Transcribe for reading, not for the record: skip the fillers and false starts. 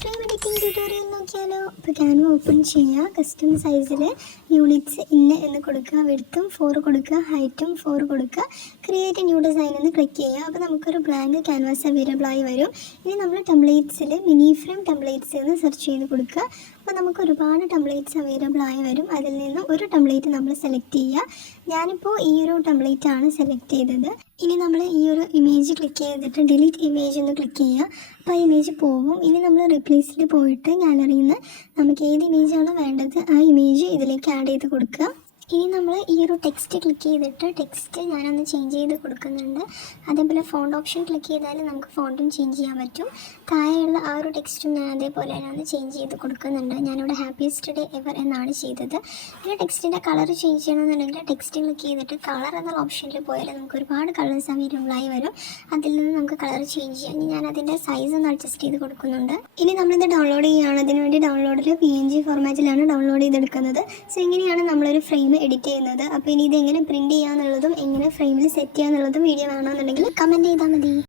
Frame editing tutorial നോക്കിയാലോ. ഇപ്പോൾ Canva open ചെയ്യുക, കസ്റ്റം സൈസിൽ യൂണിറ്റ്സ് എന്ന് കൊടുക്കുക, വിഡ്ത്തും 4 കൊടുക്കുക, ഹൈറ്റും 4 കൊടുക്കുക, ക്രിയേറ്റ് ന്യൂ ഡിസൈൻ എന്ന് ക്ലിക്ക് ചെയ്യുക. അപ്പോൾ നമുക്കൊരു ബ്ലാങ്ക് ക്യാൻവാസ് അവൈലബിൾ ആയി വരും. ഇനി നമ്മൾ ടെംപ്ലേറ്റ്സിൽ മിനി ഫ്രെയിം ടെംപ്ലേറ്റ്സ് എന്ന് സെർച്ച് ചെയ്ത് കൊടുക്കുക. അപ്പോൾ നമുക്ക് ഒരുപാട് ടെംപ്ലേറ്റ്സ് അവൈലബിൾ ആയി വരും. അതിൽ നിന്ന് ഒരു ടെംപ്ലേറ്റ് നമ്മൾ സെലക്ട് ചെയ്യുക. ഞാനിപ്പോൾ ഈ ഒരു ടെംപ്ലേറ്റ് ആണ് സെലക്ട് ചെയ്തത്. ഇനി നമ്മൾ ഈ ഒരു ഇമേജ് ക്ലിക്ക് ചെയ്തിട്ട് ഡിലീറ്റ് ഇമേജ് എന്ന് ക്ലിക്ക് ചെയ്യുക. അപ്പോൾ ആ ഇമേജ് പോകും. ഇനി നമ്മൾ റീപ്ലേസിൽ പോയിട്ട് ഗാലറിയിൽ നിന്ന് നമുക്ക് ഏത് ഇമേജാണോ വേണ്ടത് ആ ഇമേജ് ഇതിലേക്ക് ആഡ് ചെയ്ത് കൊടുക്കുക. ഇനി നമ്മൾ ഈ ഒരു ടെക്സ്റ്റ് ക്ലിക്ക് ചെയ്തിട്ട് ടെക്സ്റ്റ് ഞാനൊന്ന് ചേഞ്ച് ചെയ്ത് കൊടുക്കുന്നുണ്ട്. അതേപോലെ ഫോണ്ട് ഓപ്ഷൻ ക്ലിക്ക് ചെയ്താൽ നമുക്ക് ഫോണ്ടും ചേഞ്ച് ചെയ്യാൻ പറ്റും. താഴെയുള്ള ആ ഒരു ടെക്സ്റ്റും ഞാൻ അതേപോലെ ഞാൻ ചേഞ്ച് ചെയ്ത് കൊടുക്കുന്നുണ്ട്. ഞാനിവിടെ ഹാപ്പിയസ്റ്റ് ഡേ എവർ എന്നാണ് ചെയ്തത്. ഇനി ടെക്സ്റ്റിൻ്റെ കളർ ചേഞ്ച് ചെയ്യണമെന്നുണ്ടെങ്കിൽ ടെക്സ്റ്റ് ക്ലിക്ക് ചെയ്തിട്ട് കളർ എന്നുള്ള ഓപ്ഷനിൽ പോയാൽ നമുക്ക് ഒരുപാട് കളേഴ്സ് അവൈലബിളായി വരും. അതിൽ നിന്ന് നമുക്ക് കളർ ചേഞ്ച് ചെയ്യാം. ഇനി ഞാൻ അതിൻ്റെ സൈസ് ഒന്ന് അഡ്ജസ്റ്റ് ചെയ്ത് കൊടുക്കുന്നുണ്ട്. ഇനി നമ്മളിത് ഡൗൺലോഡ് ചെയ്യുകയാണ്. അതിനുവേണ്ടി ഡൗൺലോഡിൽ PNG ഫോർമാറ്റിലാണ് ഡൗൺലോഡ് ചെയ്തെടുക്കുന്നത്. സോ ഇങ്ങനെയാണ് നമ്മളൊരു ഫ്രെയിം എഡിറ്റ് ചെയ്യുന്നത്. അപ്പോൾ ഇനി ഇതെങ്ങനെ പ്രിൻറ്റ് ചെയ്യാന്നുള്ളതും എങ്ങനെ ഫ്രെയിമിൽ സെറ്റ് ചെയ്യാന്നുള്ളതും വീഡിയോ വേണമെന്നുണ്ടെങ്കിൽ കമൻറ്റ് ചെയ്താൽ മതി.